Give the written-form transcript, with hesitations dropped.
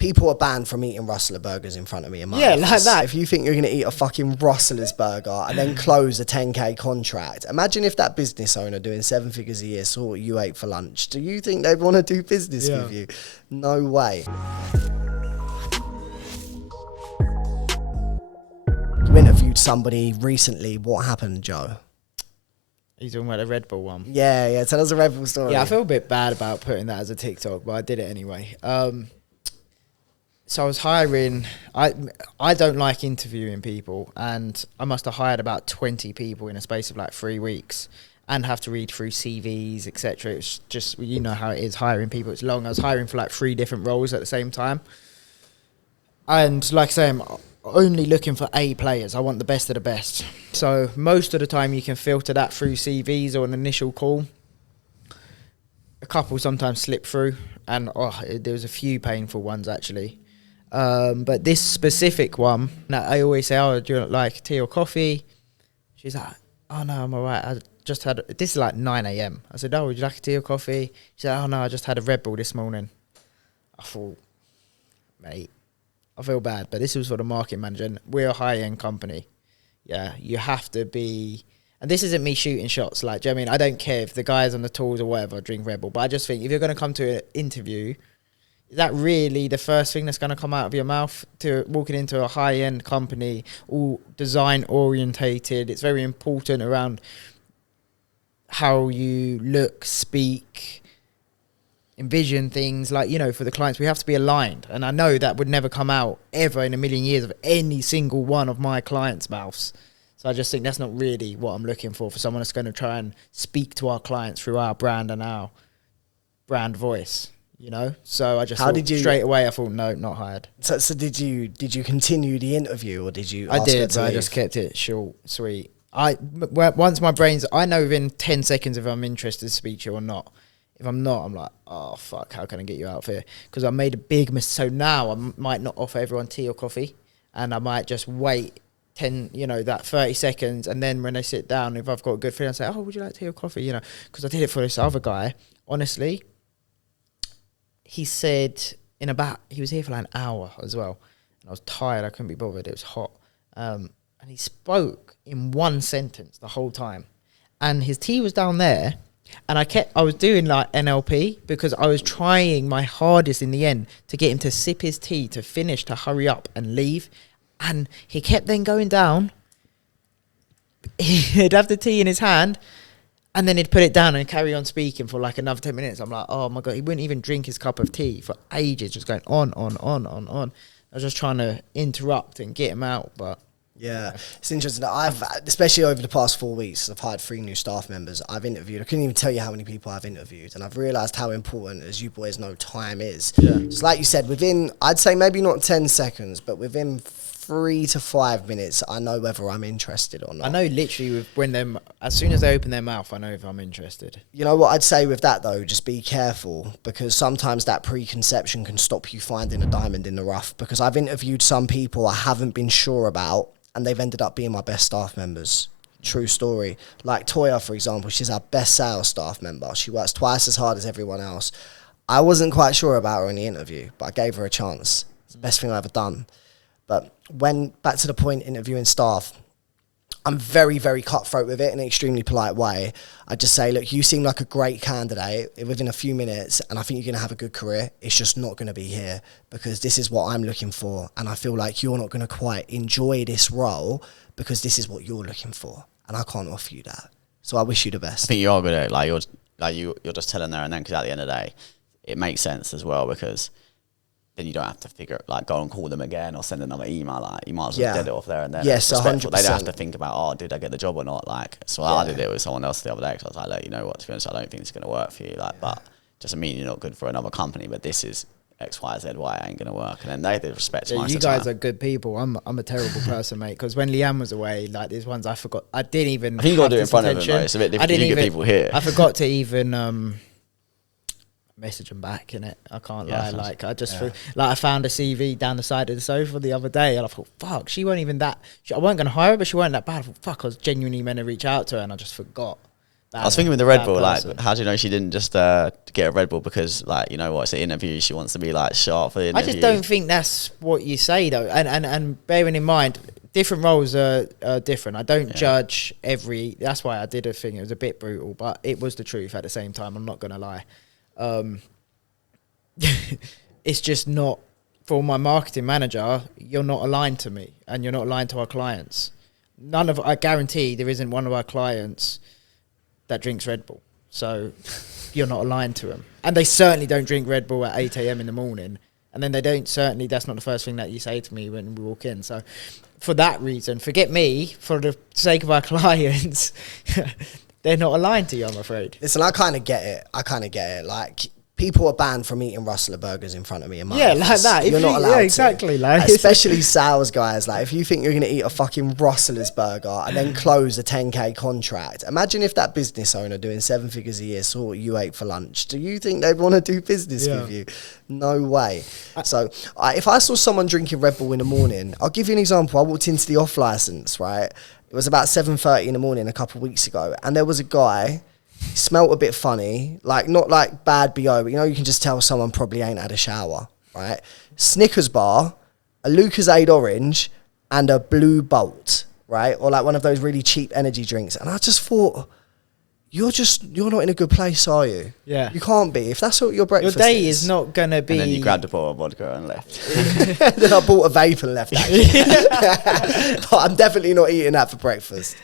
people are banned from eating Rustler burgers in front of me in my Yeah, office. like that. If you think you're going to eat a fucking Rustler's burger and then close a 10k contract, imagine if that business owner doing 7 figures a year saw what you ate for lunch. Do you think they'd want to do business with you? No way. You interviewed somebody recently. What happened, Joe? He's talking about the Red Bull one. Yeah. Tell us a Red Bull story. Yeah, I feel a bit bad about putting that as a TikTok, but I did it anyway. So I was hiring. I don't like interviewing people, and I must have hired about 20 people in a space of like 3 weeks, and have to read through CVs, etc. It's just, you know how it is hiring people. It's long. I was hiring for like 3 different roles at the same time, and like I say, I'm only looking for A players. I want the best of the best. So most of the time you can filter that through CVs or an initial call. A couple sometimes slip through, and there was a few painful ones actually. But this specific one, I always say, oh, do you like tea or coffee? She's like, oh no, I'm all right. I just had, this is like 9 a.m. I said, oh, would you like a tea or coffee? She said, oh no, I just had a Red Bull this morning. I thought, mate, I feel bad, but this was for the marketing manager, and we're a high-end company. Yeah, you have to be, and this isn't me shooting shots, like, do you know what I mean? I don't care if the guys on the tools or whatever drink Red Bull, but I just think if you're going to come to an interview, is that really the first thing that's going to come out of your mouth? To walking into a high-end company, all design-orientated, it's very important around how you look, speak, envision things, like, you know, for the clients, we have to be aligned. And I know that would never come out ever in a million years of any single one of my clients' mouths. So I just think that's not really what I'm looking for someone that's going to try and speak to our clients through our brand and our brand voice, you know? So I just straight away, I thought, no, not hired. So did you continue the interview, or did you I ask her did, to but I leave? just kept it short, sweet. Once my brain's, I know within 10 seconds if I'm interested to speak to you or not. If I'm not, I'm like, oh, fuck, how can I get you out of here? Because I made a big mistake. So now I might not offer everyone tea or coffee, and I might just wait 30 seconds. And then when they sit down, if I've got a good feeling, I say, oh, would you like tea or coffee? You know, because I did it for this other guy. Honestly, he said he was here for like an hour as well. And I was tired. I couldn't be bothered. It was hot. And he spoke in one sentence the whole time. And his tea was down there. And I was doing like NLP because I was trying my hardest in the end to get him to sip his tea, to finish, to hurry up and leave. And he kept then going down. He'd have the tea in his hand, and then he'd put it down and carry on speaking for like another 10 minutes. I'm like, oh my God, he wouldn't even drink his cup of tea for ages, just going on. I was just trying to interrupt and get him out, but... Yeah, it's interesting. I've, especially over the past 4 weeks, I've hired 3 new staff members. I've interviewed. I couldn't even tell you how many people I've interviewed, and I've realised how important, as you boys know, time is. Yeah. It's like you said, within, I'd say maybe not 10 seconds, but within 3 to 5 minutes, I know whether I'm interested or not. I know literally as soon as they open their mouth, I know if I'm interested. You know what I'd say with that though, just be careful, because sometimes that preconception can stop you finding a diamond in the rough, because I've interviewed some people I haven't been sure about, and they've ended up being my best staff members. True story. Like Toya, for example, she's our best sales staff member. She works twice as hard as everyone else. I wasn't quite sure about her in the interview, but I gave her a chance. It's the best thing I've ever done. But when, back to the point, interviewing staff, I'm very, very cutthroat with it in an extremely polite way. I just say, look, you seem like a great candidate within a few minutes, and I think you're going to have a good career. It's just not going to be here, because this is what I'm looking for, and I feel like you're not going to quite enjoy this role because this is what you're looking for, and I can't offer you that. So I wish you the best. I think you are good at it. You're just telling there and then, because at the end of the day, it makes sense as well, because then you don't have to go and call them again or send another email. Like, you might as well get it off there and then. Yes, 100%. They don't have to think about, oh, did I get the job or not? Like, so I did it with someone else the other day, because I was like, look, you know what, to be honest, I don't think it's going to work for you. Like, but doesn't mean you're not good for another company, but this is X, Y, Z, why it ain't going to work. And then they did respect most you of the guys time. are good people. I'm a terrible person, mate, because when Leanne was away, like, there's ones I forgot. I didn't even. I think you got to do it in front of them, though. It's a bit different. You get people here. I forgot to even message them back, innit? I can't lie. Like, I just I found a CV down the side of the sofa the other day, and I thought, fuck, she weren't even that. I wasn't going to hire her, but she weren't that bad. I thought, fuck, I was genuinely meant to reach out to her, and I just forgot. I was thinking with the Red Bull, like, how do you know she didn't just get a Red Bull because, like, you know what, it's an interview, she wants to be, like, sharp for the interview? I just don't think that's what you say, though. And bearing in mind, different roles are different. I don't judge every... That's why I did a thing. It was a bit brutal, but it was the truth at the same time. I'm not going to lie. It's just not... For my marketing manager, you're not aligned to me and you're not aligned to our clients. I guarantee there isn't one of our clients that drinks Red Bull. So you're not aligned to them. And they certainly don't drink Red Bull at 8 a.m. in the morning. And then they don't certainly, that's not the first thing that you say to me when we walk in. So for that reason, forget me, for the sake of our clients, they're not aligned to you, I'm afraid. Listen, I kind of get it. Like, people are banned from eating Rustler burgers in front of me in my office. Like that. You're not allowed exactly. To. Like, especially sales guys. Like, if you think you're going to eat a fucking Rustler's burger and then close a 10K contract, imagine if that business owner doing 7 figures a year saw what you ate for lunch. Do you think they'd want to do business with you? No way. So, if I saw someone drinking Red Bull in the morning, I'll give you an example. I walked into the off license, right? It was about 7:30 in the morning a couple of weeks ago, and there was a guy... He smelt a bit funny, like not like bad BO, but you know, you can just tell someone probably ain't had a shower, right? Snickers bar, a Lucozade orange, and a Blue Bolt, right? Or like one of those really cheap energy drinks. And I just thought, you're not in a good place, are you? Yeah. You can't be. If that's what your breakfast Your day is not going to be... And then you grabbed a bottle of vodka and left. Then I bought a vape and left, actually. But I'm definitely not eating that for breakfast.